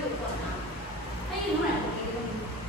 没有做他他一永远不给你。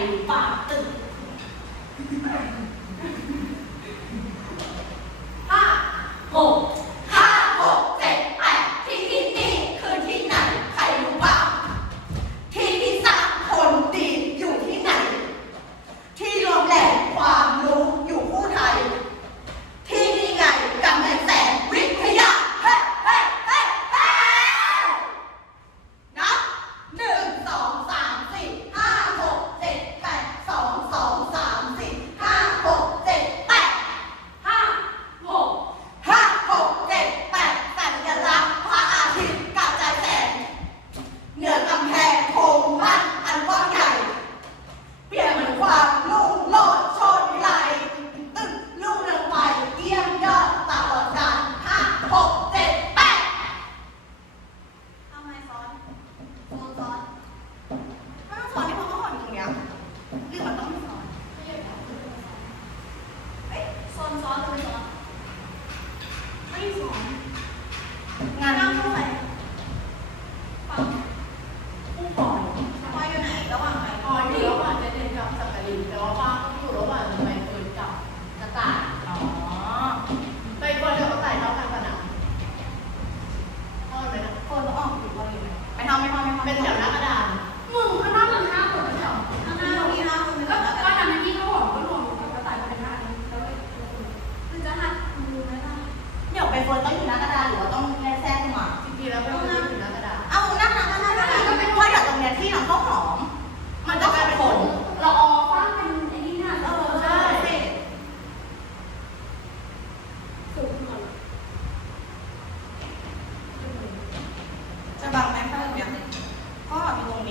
Từ ba từ.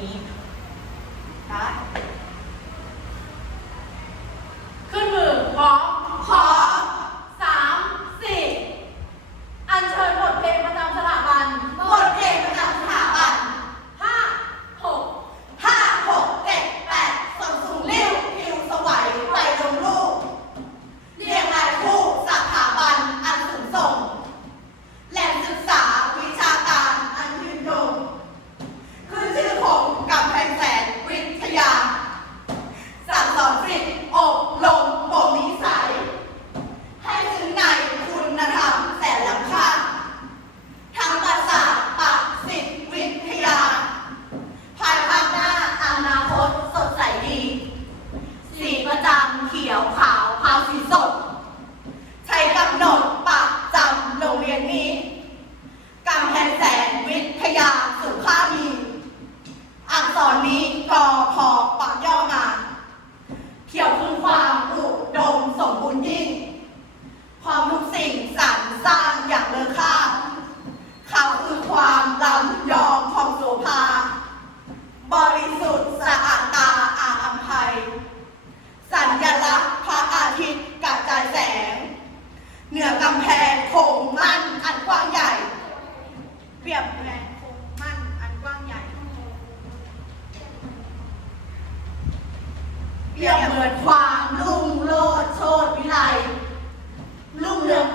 equilíbrio, tá?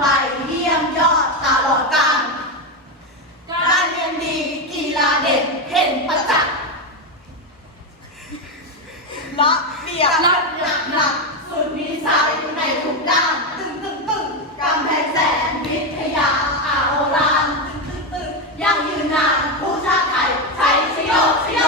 ไปเยี่ยมยอดตลอดการการเรียนดีกีฬาเด่นเห็นประจักษ์ละเบียบหละหนักหนักสุดมีสายในทุกด้านตึงตึงตึงกำแพงแสนวิทยาอาโอรานตึงตึงตึงยังยืนนานผู้ชาติไทยใช้สยบโย